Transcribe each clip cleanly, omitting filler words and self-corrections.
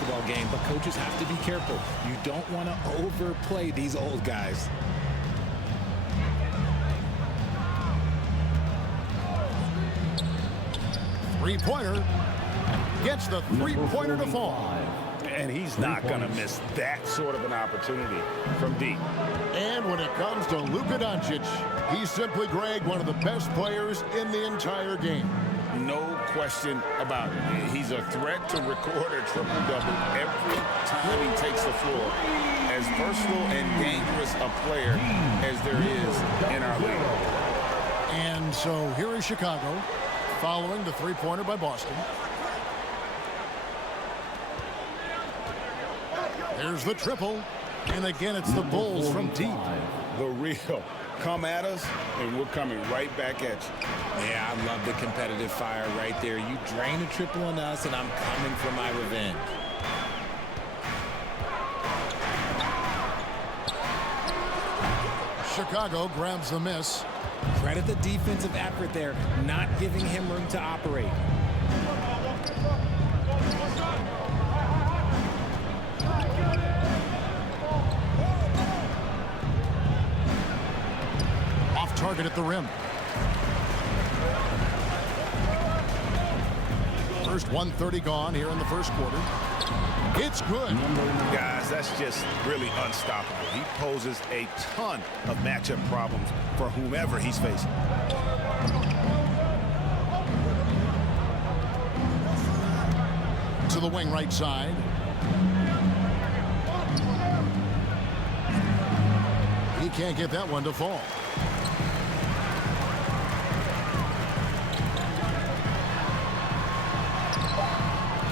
basketball game, but coaches have to be careful. You don't want to overplay these old guys. Three-pointer. Gets the three-pointer to fall. And he's not going to miss that sort of an opportunity from deep. And when it comes to Luka Doncic, he's simply, Greg, one of the best players in the entire game. No question about it. He's a threat to record a triple-double every time he takes the floor. As versatile and dangerous a player as there is in our league. And so here is Chicago following the three-pointer by Boston. There's the triple. And again, it's the Bulls from deep. The real. Come at us, and we're coming right back at you. Yeah, I love the competitive fire right there. You drain a triple on us, and I'm coming for my revenge. Chicago grabs the miss. Credit the defensive effort there, not giving him room to operate. Off target at the rim. First 1:30 gone here in the first quarter. It's good. Guys, that's just really unstoppable. He poses a ton of matchup problems for whomever he's facing. To the wing right side. He can't get that one to fall.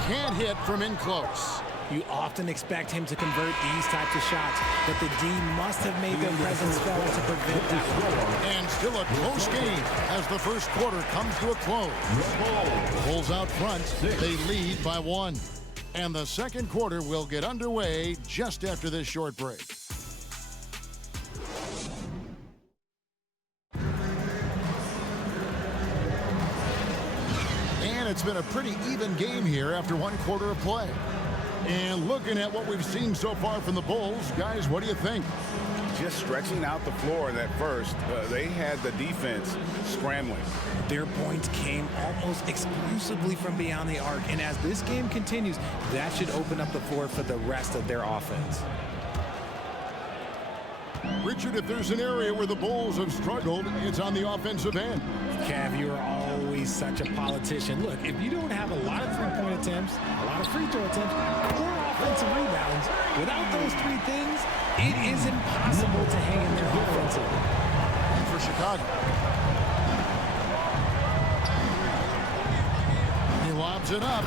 Can't hit from in close. You often expect him to convert these types of shots, but the D must have made their presence felt to prevent that one. And still a close game as the first quarter comes to a close. Bulls out front. They lead by 1. And the second quarter will get underway just after this short break. And it's been a pretty even game here after one quarter of play. And looking at what we've seen so far from the Bulls, guys, what do you think? Just stretching out the floor in that first. They had the defense scrambling. Their points came almost exclusively from beyond the arc, and as this game continues, that should open up the floor for the rest of their offense. Richard, if there's an area where the Bulls have struggled, it's on the offensive end. Cav, you are always such a politician. Look, if you don't have a lot of three-point attempts, a lot of free throw attempts, or offensive rebounds, without those three things, it is impossible to hang in there offensively. For Chicago. He lobs it up.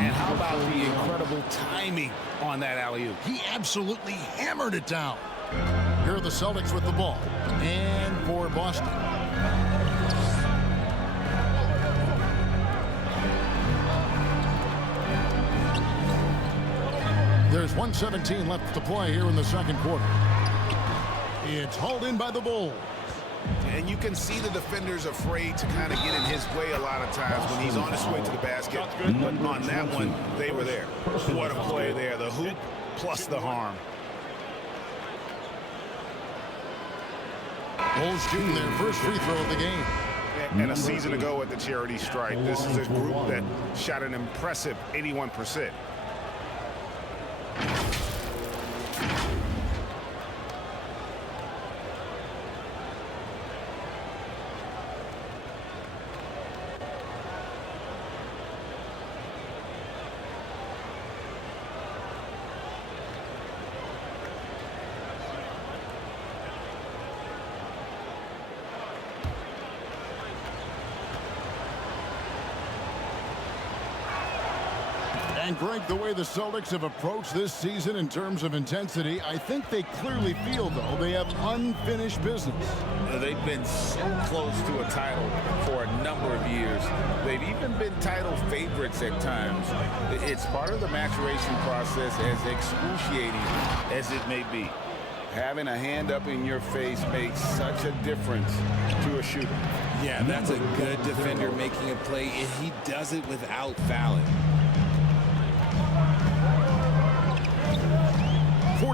And how about the incredible timing on that alley-oop? He absolutely hammered it down. Here are the Celtics with the ball. And for Boston. There's 1:17 left to play here in the second quarter. It's hauled in by the Bulls. And you can see the defenders afraid to kind of get in his way a lot of times when he's on his way to the basket. But on that one, they were there. What a play there. The hoop plus the harm. Bulls shooting their first free throw of the game. And a season ago at the charity stripe, this is a group that shot an impressive 81%. And Greg, the way the Celtics have approached this season in terms of intensity, I think they clearly feel, though, they have unfinished business. They've been so close to a title for a number of years. They've even been title favorites at times. It's part of the maturation process, as excruciating as it may be. Having a hand up in your face makes such a difference to a shooter. Yeah, that's a good defender making a play, and he does it without fouling.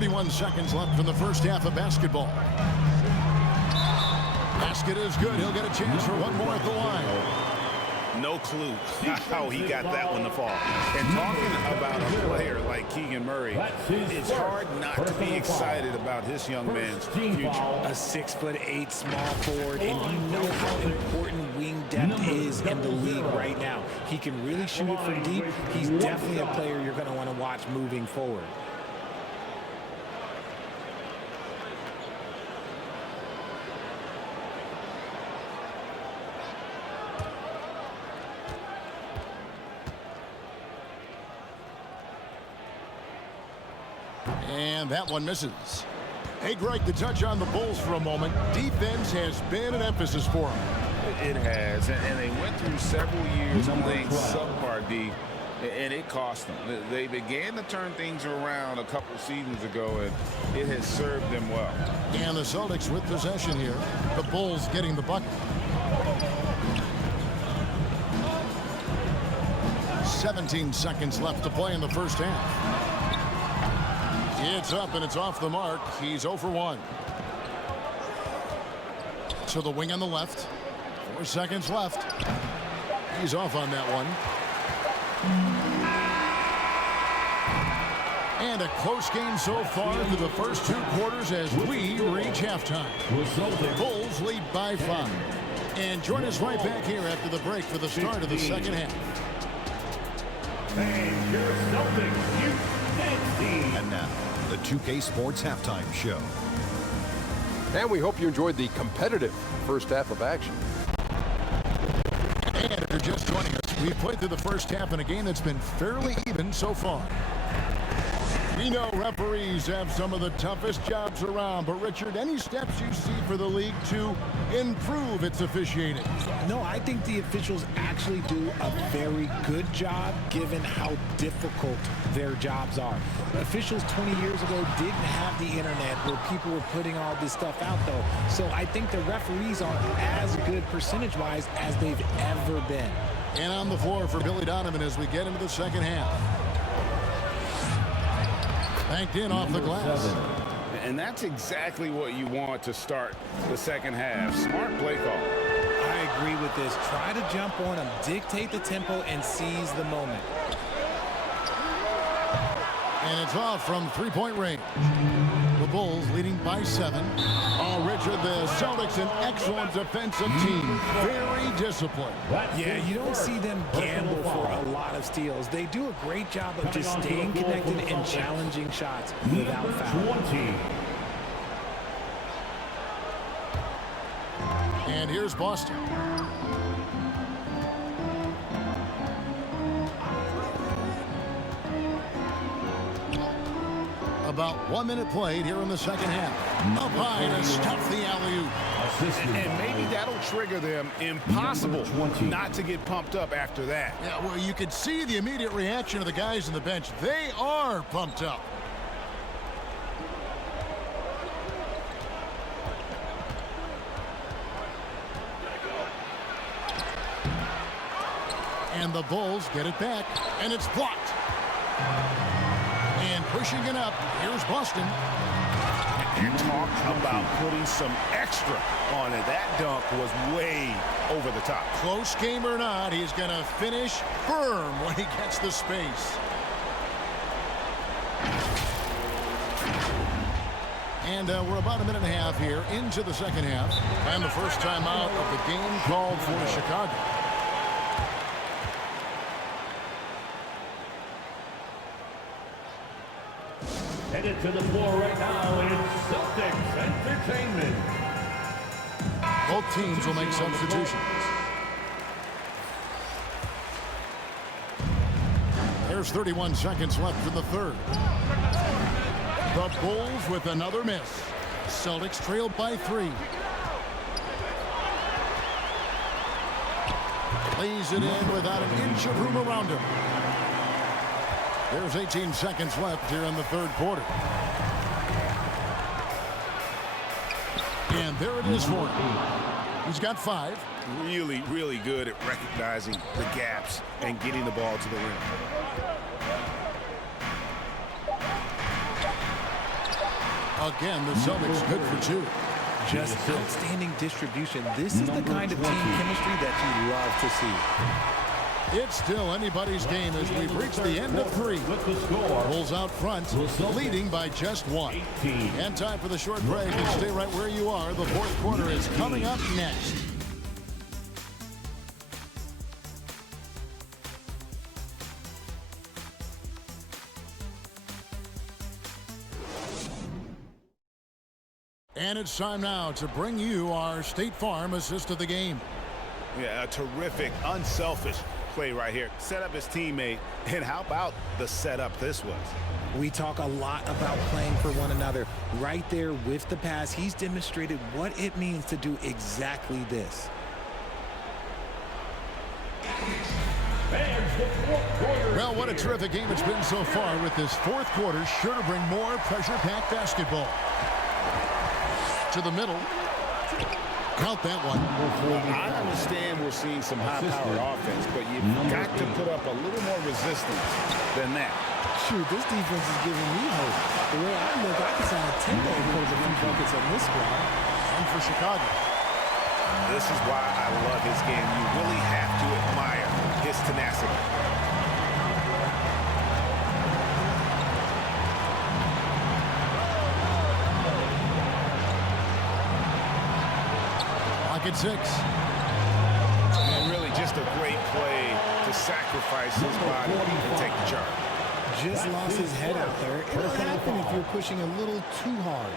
31 seconds left in the first half of basketball. Basket is good. He'll get a chance for one more at the line. No clue how he got that one to fall. And talking about a player like Keegan Murray, it's hard not to be excited about this young man's future. A 6'8" small forward, and you know how important wing depth is in the league right now. He can really shoot it from deep. He's definitely a player you're going to want to watch moving forward. And that one misses. Hey, Greg, to touch on the Bulls for a moment, defense has been an emphasis for them. It has, and they went through several years playing subpar D, and it cost them. They began to turn things around a couple seasons ago, and it has served them well. And the Celtics with possession here. The Bulls getting the bucket. 17 seconds left to play in the first half. It's up and it's off the mark. He's 0 for 1. To the wing on the left. 4 seconds left. He's off on that one. And a close game so far through the first 2 quarters as we reach halftime. Bulls lead by 5. And join us right back here after the break for the start of the second half. And your Celtics youth team. And now, the 2K Sports Halftime Show. And we hope you enjoyed the competitive first half of action. And if you're just joining us, we've played through the first half in a game that's been fairly even so far. We know referees have some of the toughest jobs around, but Richard, any steps you see for the league to improve its officiating? No, I think the officials actually do a very good job given how difficult their jobs are. Officials 20 years ago didn't have the internet where people were putting all this stuff out, though. So I think the referees are as good percentage-wise as they've ever been. And on the floor for Billy Donovan as we get into the second half. Banked in off the glass. And that's exactly what you want to start the second half. Smart play call. I agree with this. Try to jump on them, dictate the tempo, and seize the moment. And it's off from three-point range. The Bulls leading by 7. Oh, Richard, the Celtics an excellent defensive team. Very disciplined. Yeah, you don't see them gamble for a lot of steals. They do a great job of just staying connected and challenging shots without foul. And here's Boston. About 1 minute played here in the second half. Up high to stuff the alley-oop. And maybe that'll trigger them. Impossible not to get pumped up after that. Yeah, well, you could see the immediate reaction of the guys on the bench. They are pumped up. And the Bulls get it back, and it's blocked. And pushing it up, here's Boston. You talk about putting some extra on it. That dunk was way over the top. Close game or not, he's going to finish firm when he gets the space. And we're about a minute and a half here into the second half. And the first time out of the game called for Chicago. Headed to the floor right now, it's Celtics Entertainment. Both teams will make substitutions. There's 31 seconds left in the third. The Bulls with another miss. Celtics trailed by 3. Lays it in without an inch of room around him. There's 18 seconds left here in the third quarter. And there it is for him. He's got 5. Really, really good at recognizing the gaps and getting the ball to the rim. Again, the Celtics good for two. Just outstanding distribution. This is the kind of team chemistry that you love to see. It's still anybody's game as we've reached the end of three. Bulls out front, leading by just one. And time for the short break, and stay right where you are. The fourth quarter is coming up next. And it's time now to bring you our State Farm assist of the game. Yeah, a terrific, unselfish play right here. Set up his teammate, and how about the setup this was? We talk a lot about playing for one another. Right there with the pass, he's demonstrated what it means to do exactly this. Well, what a terrific game it's been so far, with this fourth quarter sure to bring more pressure-packed basketball. To the middle. Count that one. I understand we're seeing some high-powered offense, but you've got to put up a little more resistance than that. Shoot, this defense is giving me hope. The way I look, I can sign a 10-day and put a few buckets on this squad. And for Chicago. This is why I love his game. You really have to admire his tenacity. At 6. And really just a great play to sacrifice his body and take the charge. Just lost his head out there. It'll happen if you're pushing a little too hard.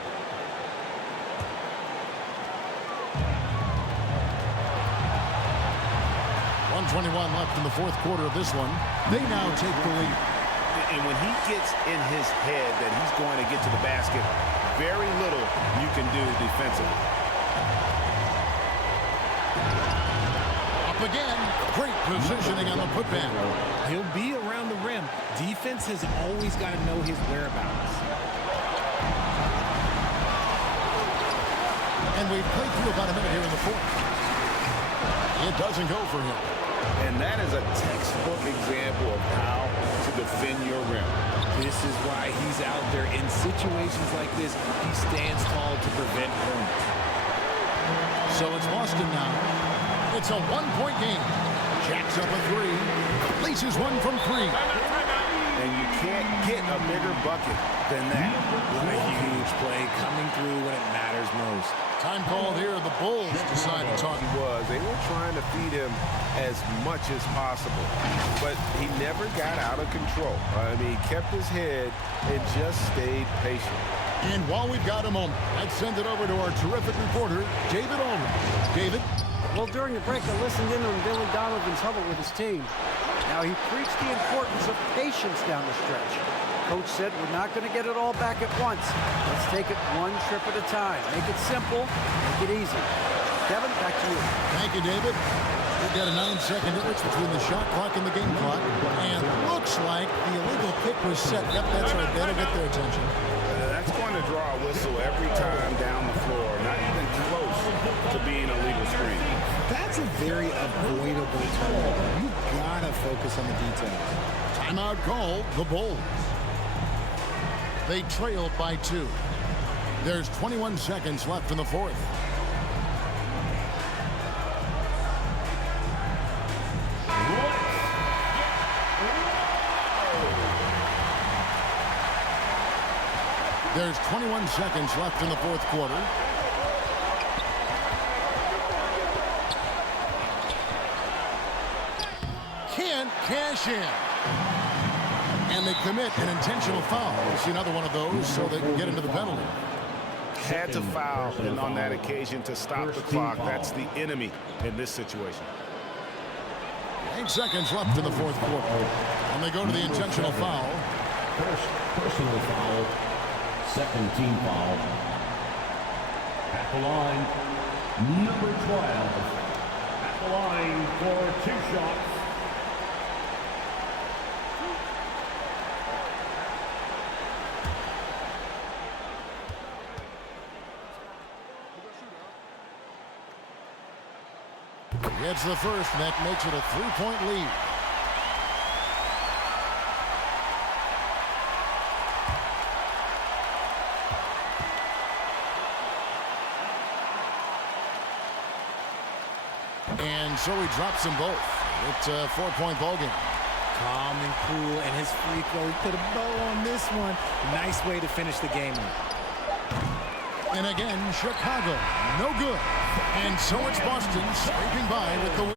.121 left in the fourth quarter of this one. They now take the lead. And when he gets in his head that he's going to get to the basket, very little you can do defensively. Again, great positioning on the putback. He'll be around the rim. Defense has always got to know his whereabouts. And we've played through about a minute here in the fourth. It doesn't go for him. And that is a textbook example of how to defend your rim. This is why he's out there in situations like this. He stands tall to prevent points. So it's Boston now. It's a one-point game. Jacks up a three. Laces one from three. And you can't get a bigger bucket than that. What a huge play coming through when it matters most. Time called here. The Bulls decide to talk. They were trying to feed him as much as possible, but he never got out of control. I mean, he kept his head and just stayed patient. And while we've got a moment, let's send it over to our terrific reporter, David Allman. David? Well, during the break, I listened in on Billy Donovan's huddle with his team. Now, he preached the importance of patience down the stretch. Coach said, we're not going to get it all back at once. Let's take it one trip at a time. Make it simple, make it easy. Kevin, back to you. Thank you, David. We've got a 9-second difference between the shot clock and the game clock. And looks like the illegal kick was set. Yep, that's right. That'll get their attention. That's going to draw a whistle every time down the floor. Not even close to being a legal screen. That's a very avoidable turnover. You gotta focus on the details. Timeout called the Bulls. They trailed by 2. There's 21 seconds left in the fourth. There's 21 seconds left in the fourth quarter. Can't cash in. And they commit an intentional foul. We'll see another one of those so they can get into the penalty. Had to foul, and on that occasion to stop the clock. That's the enemy in this situation. 8 seconds left in the fourth quarter. And they go to the intentional foul. First personal foul. Second team foul. At the line, number 12. At the line for 2 shots. Gets the first, and that makes it a 3-point lead. And so he drops them both. It's a 4-point ball game. Calm and cool, and his free throw. He put a bow on this one. Nice way to finish the game. And again, Chicago, no good. And so it's Boston scraping by with the win.